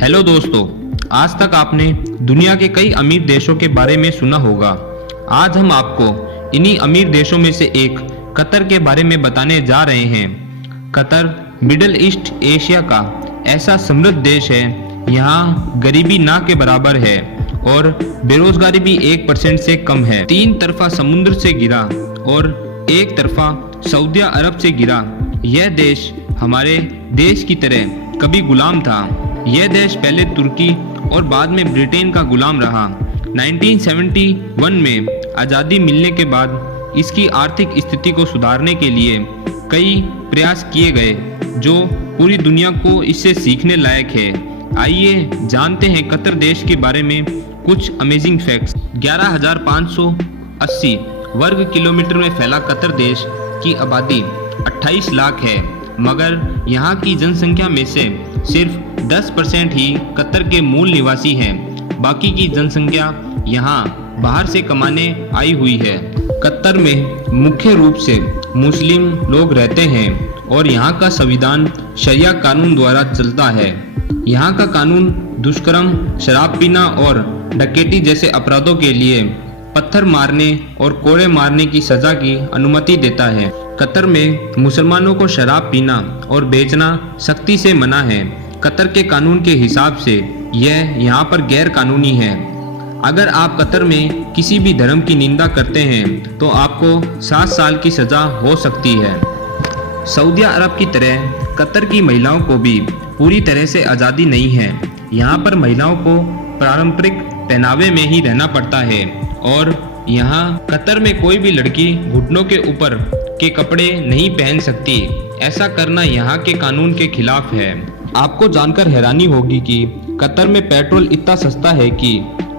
Hello दोस्तों, आज तक आपने दुनिया के कई अमीर देशों के बारे में सुना होगा। आज हम आपको इन्हीं अमीर देशों में से एक कतर के बारे में बताने जा रहे हैं। कतर मिडिल ईस्ट एशिया का ऐसा समृद्ध देश है। यहाँ गरीबी ना के बराबर है और बेरोजगारी भी 1% से कम है। 3 तरफा समुद्र से घिरा और 1 तरफा सऊदी अरब से घिरा यह देश हमारे देश की तरह कभी गुलाम था। यह देश पहले तुर्की और बाद में ब्रिटेन का गुलाम रहा। 1971 में आज़ादी मिलने के बाद इसकी आर्थिक स्थिति को सुधारने के लिए कई प्रयास किए गए जो पूरी दुनिया को इससे सीखने लायक है। आइए जानते हैं कतर देश के बारे में कुछ अमेजिंग फैक्ट्स। 11,580 वर्ग किलोमीटर में फैला कतर देश की आबादी 28 लाख है, मगर यहाँ की जनसंख्या में से सिर्फ 10% ही कतर के मूल निवासी हैं। बाकी की जनसंख्या यहाँ बाहर से कमाने आई हुई है। कतर में मुख्य रूप से मुस्लिम लोग रहते हैं और यहाँ का संविधान शरिया कानून द्वारा चलता है। यहाँ का कानून दुष्कर्म, शराब पीना और डकैती जैसे अपराधों के लिए पत्थर मारने और कोड़े मारने की सजा की अनुमति देता है। कतर में मुसलमानों को शराब पीना और बेचना सख्ती से मना है। कतर के कानून के हिसाब से यह यहाँ पर गैर कानूनी है। अगर आप कतर में किसी भी धर्म की निंदा करते हैं तो आपको 7 साल की सजा हो सकती है। सऊदी अरब की तरह कतर की महिलाओं को भी पूरी तरह से आज़ादी नहीं है। यहाँ पर महिलाओं को पारंपरिक पहनावे में ही रहना पड़ता है और यहाँ कतर में कोई भी लड़की घुटनों के ऊपर के कपड़े नहीं पहन सकती। ऐसा करना यहाँ के कानून के खिलाफ है। आपको जानकर हैरानी होगी कि कतर में पेट्रोल इतना सस्ता है कि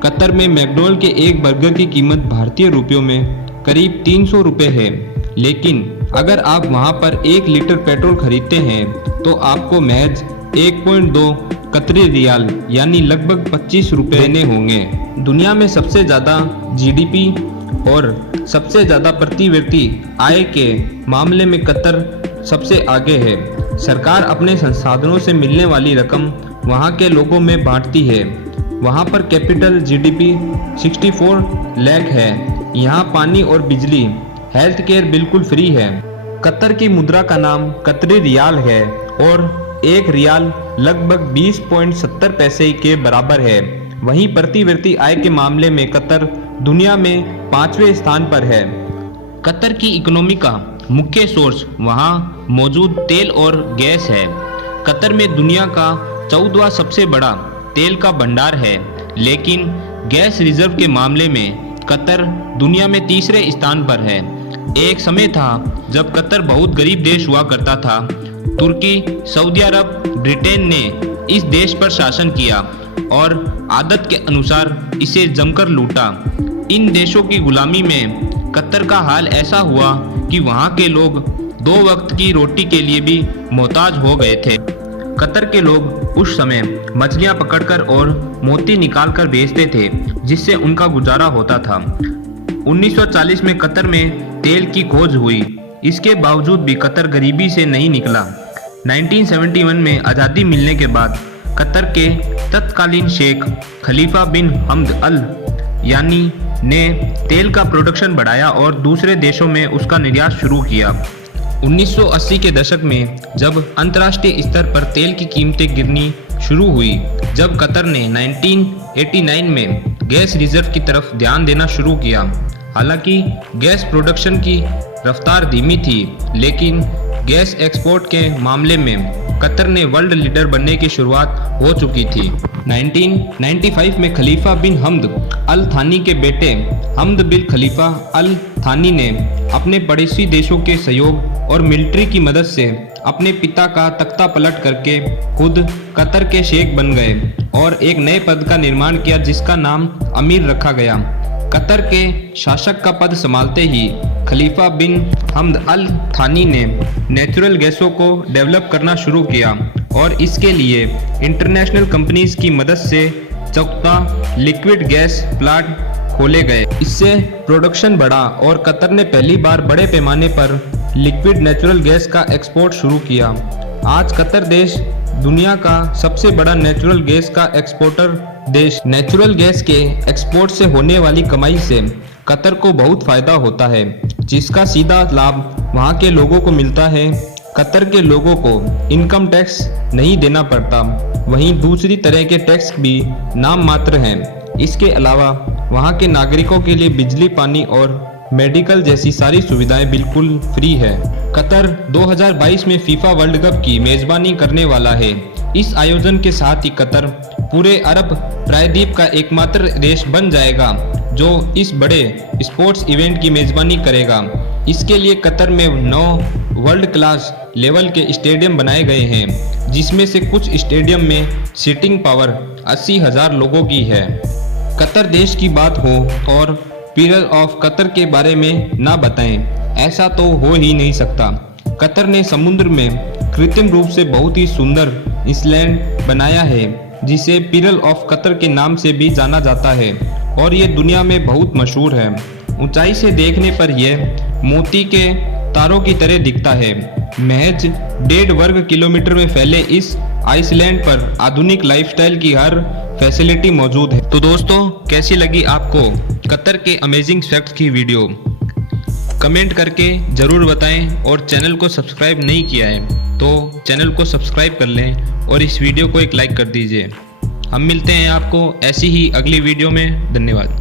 कतर में मैकडॉनल्ड के एक बर्गर की कीमत भारतीय रुपयों में करीब 300 रुपये है। लेकिन अगर आप वहाँ पर 1 लीटर पेट्रोल खरीदते हैं तो आपको महज 1.2 कतरी रियाल यानी लगभग 25 रुपये देने होंगे। दुनिया में सबसे ज़्यादा जीडीपी और सबसे ज़्यादा प्रति व्यक्ति आय के मामले में कतर सबसे आगे है। सरकार अपने संसाधनों से मिलने वाली रकम वहाँ के लोगों में बांटती है। वहाँ पर कैपिटल जीडीपी 64 लाख है। यहाँ पानी और बिजली, हेल्थ केयर बिल्कुल फ्री है। कतर की मुद्रा का नाम कतरी रियाल है और 1 रियाल लगभग 20.70 पैसे के बराबर है। वहीं प्रति व्यक्ति आय के मामले में कतर दुनिया में 5वें स्थान पर है। कतर की इकोनॉमी का मुख्य सोर्स वहाँ मौजूद तेल और गैस है। कतर में दुनिया का 14वां सबसे बड़ा तेल का भंडार है, लेकिन गैस रिजर्व के मामले में कतर दुनिया में 3रे स्थान पर है। एक समय था जब कतर बहुत गरीब देश हुआ करता था। तुर्की, सऊदी अरब, ब्रिटेन ने इस देश पर शासन किया और आदत के अनुसार इसे जमकर लूटा। इन देशों की गुलामी में कतर का हाल ऐसा हुआ कि वहाँ के लोग 2 वक्त की रोटी के लिए भी मोहताज हो गए थे। कतर के लोग उस समय मछलियाँ पकड़कर और मोती निकालकर बेचते थे, जिससे उनका गुजारा होता था। 1940 में कतर में तेल की खोज हुई। इसके बावजूद भी कतर गरीबी से नहीं निकला। 1971 में आज़ादी मिलने के बाद कतर के तत्कालीन शेख खलीफा बिन हमद अल यानी ने तेल का प्रोडक्शन बढ़ाया और दूसरे देशों में उसका निर्यात शुरू किया। 1980 के दशक में जब अंतर्राष्ट्रीय स्तर पर तेल की कीमतें गिरनी शुरू हुई, जब कतर ने 1989 में गैस रिजर्व की तरफ ध्यान देना शुरू किया। हालांकि गैस प्रोडक्शन की रफ्तार धीमी थी, लेकिन गैस एक्सपोर्ट के मामले में कतर ने वर्ल्ड लीडर बनने की शुरुआत हो चुकी थी। 1995 में खलीफा बिन हमद अल थानी के बेटे हमद बिन खलीफा अल थानी ने अपने पड़ोसी देशों के सहयोग और मिलिट्री की मदद से अपने पिता का तख्ता पलट करके खुद कतर के शेख बन गए और एक नए पद का निर्माण किया जिसका नाम अमीर रखा गया। कतर के शासक का पद संभालते ही खलीफा बिन हमद अल थानी ने नेचुरल गैसों को डेवलप करना शुरू किया और इसके लिए इंटरनेशनल कंपनीज की मदद से 14 लिक्विड गैस प्लांट खोले गए। इससे प्रोडक्शन बढ़ा और कतर ने पहली बार बड़े पैमाने पर लिक्विड नेचुरल गैस का एक्सपोर्ट शुरू किया। आज कतर देश दुनिया का सबसे बड़ा नेचुरल गैस का एक्सपोर्टर देश। नेचुरल गैस के एक्सपोर्ट से होने वाली कमाई से कतर को बहुत फायदा होता है, जिसका सीधा लाभ वहां के लोगों को मिलता है। कतर के लोगों को इनकम टैक्स नहीं देना पड़ता, वहीं दूसरी तरह के टैक्स भी नाम मात्र हैं। इसके अलावा वहां के नागरिकों के लिए बिजली, पानी और मेडिकल जैसी सारी सुविधाएं बिल्कुल फ्री है। कतर 2022 में फीफा वर्ल्ड कप की मेजबानी करने वाला है। इस आयोजन के साथ ही कतर पूरे अरब प्रायद्वीप का एकमात्र देश बन जाएगा जो इस बड़े स्पोर्ट्स इवेंट की मेजबानी करेगा। इसके लिए कतर में 9 वर्ल्ड क्लास लेवल के स्टेडियम बनाए गए हैं, जिसमें से कुछ स्टेडियम में सीटिंग पावर 80,000 लोगों की है। कतर देश की बात हो और पिलर ऑफ कतर के बारे में ना बताएं, ऐसा तो हो ही नहीं सकता। कतर ने समुद्र में कृत्रिम रूप से बहुत ही सुंदर आइलैंड बनाया है, जिसे पिलर ऑफ कतर के नाम से भी जाना जाता है और ये दुनिया में बहुत मशहूर है। ऊंचाई से देखने पर यह मोती के तारों की तरह दिखता है। महज 1.5 वर्ग किलोमीटर में फैले इस आइसलैंड पर आधुनिक लाइफस्टाइल की हर फैसिलिटी मौजूद है। तो दोस्तों, कैसी लगी आपको कतर के अमेजिंग फैक्ट्स की वीडियो? कमेंट करके ज़रूर बताएं और चैनल को सब्सक्राइब नहीं किया है तो चैनल को सब्सक्राइब कर लें और इस वीडियो को एक लाइक कर दीजिए। हम मिलते हैं आपको ऐसी ही अगली वीडियो में। धन्यवाद।